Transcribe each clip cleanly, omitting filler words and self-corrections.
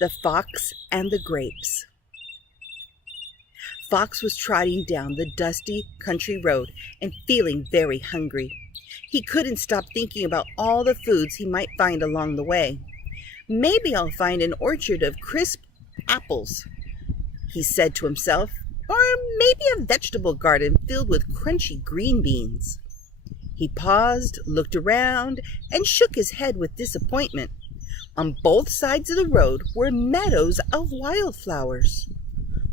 The Fox and the Grapes. Fox was trotting down the dusty country road and feeling very hungry. He couldn't stop thinking about all the foods he might find along the way. "Maybe I'll find an orchard of crisp apples," he said to himself, "or maybe a vegetable garden filled with crunchy green beans." He paused, looked around, and shook his head with disappointment. On both sides of the road were meadows of wildflowers.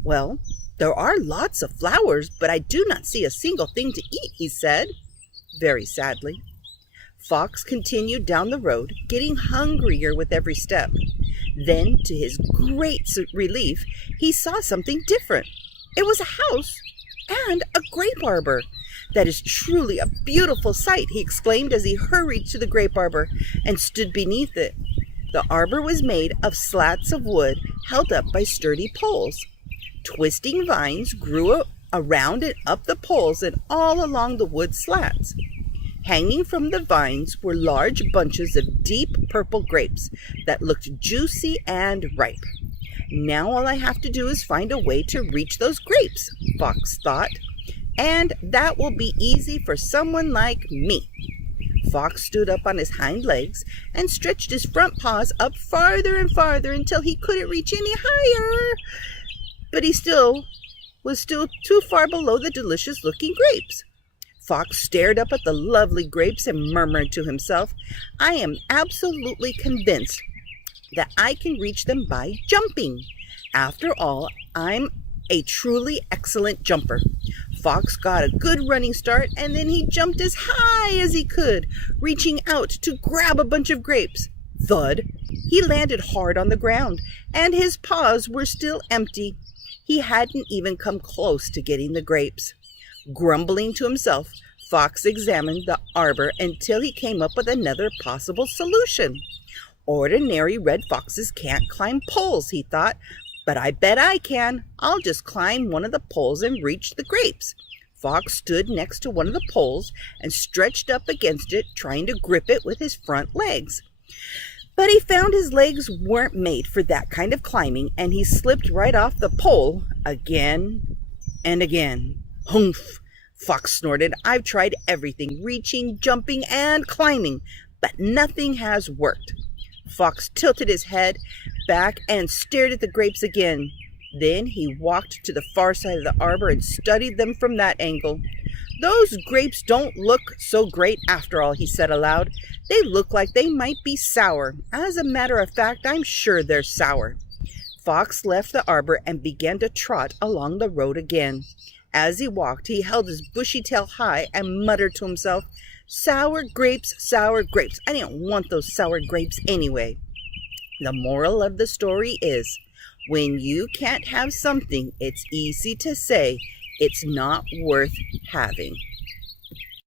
"Well, there are lots of flowers, but I do not see a single thing to eat," he said, very sadly. Fox continued down the road, getting hungrier with every step. Then, to his great relief, he saw something different. It was a house and a grape arbor. "That is truly a beautiful sight," he exclaimed as he hurried to the grape arbor and stood beneath it. The arbor was made of slats of wood held up by sturdy poles. Twisting vines grew around and up the poles and all along the wood slats. Hanging from the vines were large bunches of deep purple grapes that looked juicy and ripe. "Now all I have to do is find a way to reach those grapes," Fox thought, "and that will be easy for someone like me." Fox stood up on his hind legs and stretched his front paws up farther and farther until he couldn't reach any higher. But he was still too far below the delicious-looking grapes. Fox stared up at the lovely grapes and murmured to himself, "I am absolutely convinced that I can reach them by jumping. After all, I'm a truly excellent jumper." Fox got a good running start, and then he jumped as high as he could, reaching out to grab a bunch of grapes. Thud! He landed hard on the ground, and his paws were still empty. He hadn't even come close to getting the grapes. Grumbling to himself, Fox examined the arbor until he came up with another possible solution. "Ordinary red foxes can't climb poles," he thought, "but I bet I can. I'll just climb one of the poles and reach the grapes." Fox stood next to one of the poles and stretched up against it, trying to grip it with his front legs. But he found his legs weren't made for that kind of climbing, and he slipped right off the pole again and again. "Humph!" Fox snorted. "I've tried everything, reaching, jumping, and climbing, but nothing has worked." Fox tilted his head back and stared at the grapes again. Then he walked to the far side of the arbor and studied them from that angle. "Those grapes don't look so great after all," he said aloud. "They look like they might be sour. As a matter of fact, I'm sure they're sour." Fox left the arbor and began to trot along the road again. As he walked, he held his bushy tail high and muttered to himself, "Sour grapes, sour grapes. I didn't want those sour grapes anyway." The moral of the story is, when you can't have something, it's easy to say it's not worth having.